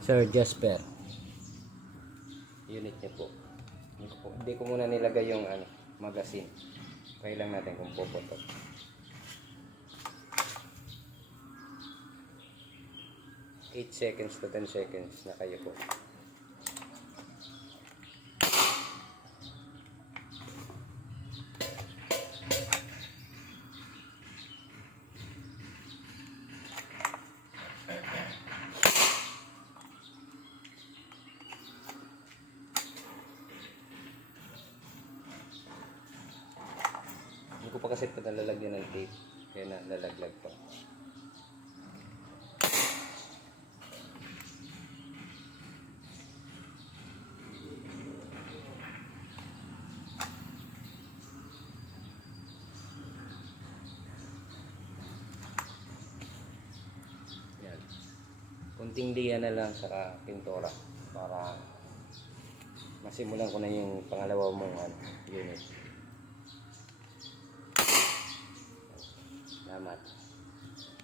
Sir Jasper. Unit niya po. Hindi ko muna nilagay yung magazine. Try lang natin kung puputok. Eight seconds to 10 seconds na kayo po. Hindi ko pa kasi ito nalalagyan ng tape. Kaya nalalaglag pa. Yan. Kunting liya na lang sa pintura para masimulan ko na yung pangalawa mong unit. Salamat.